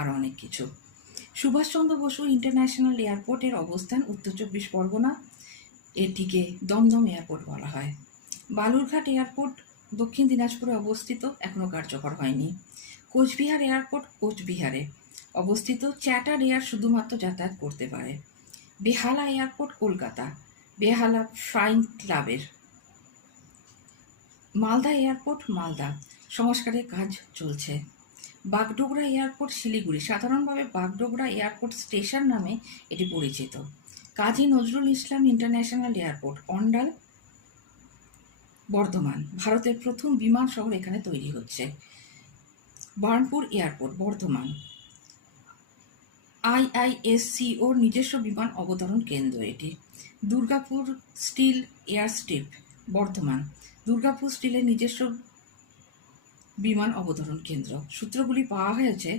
আর অনেক কিছু। সুভাষচন্দ্র বসু ইন্টারন্যাশনাল এয়ারপোর্টের অবস্থান উত্তর 24 পরগনা। এটিকে দমদম এয়ারপোর্ট বলা হয়। বালুরঘাট এয়ারপোর্ট দক্ষিণ দিনাজপুরে অবস্থিত, এখনও কার্যকর হয়নি। কোচবিহার এয়ারপোর্ট কোচবিহারে অবস্থিত, চ্যাটার এয়ার শুধুমাত্র যাতায়াত করতে পারে। বেহালা এয়ারপোর্ট কলকাতা, বেহালা ফ্লাইং ক্লাবের। মালদা এয়ারপোর্ট মালদা, সংস্কারের কাজ চলছে। বাগডোগরা এয়ারপোর্ট শিলিগুড়ি, সাধারণভাবে বাগডোগরা এয়ারপোর্ট স্টেশন নামে এটি পরিচিত। কাজী নজরুল ইসলাম ইন্টারন্যাশনাল এয়ারপোর্ট অন্ডাল, বর্ধমান, ভারতের প্রথম বিমান শহর এখানে তৈরি হচ্ছে। বার্নপুর এয়ারপোর্ট বর্ধমান, IISCOর নিজস্ব বিমান অবতরণ কেন্দ্র এটি। দুর্গাপুর স্টিল এয়ারস্ট্রিপ বর্ধমান, দুর্গাপুর স্টিলের নিজস্ব বিমান অবতরণ কেন্দ্র। সূত্রগুলি পাওয়া হয়েছে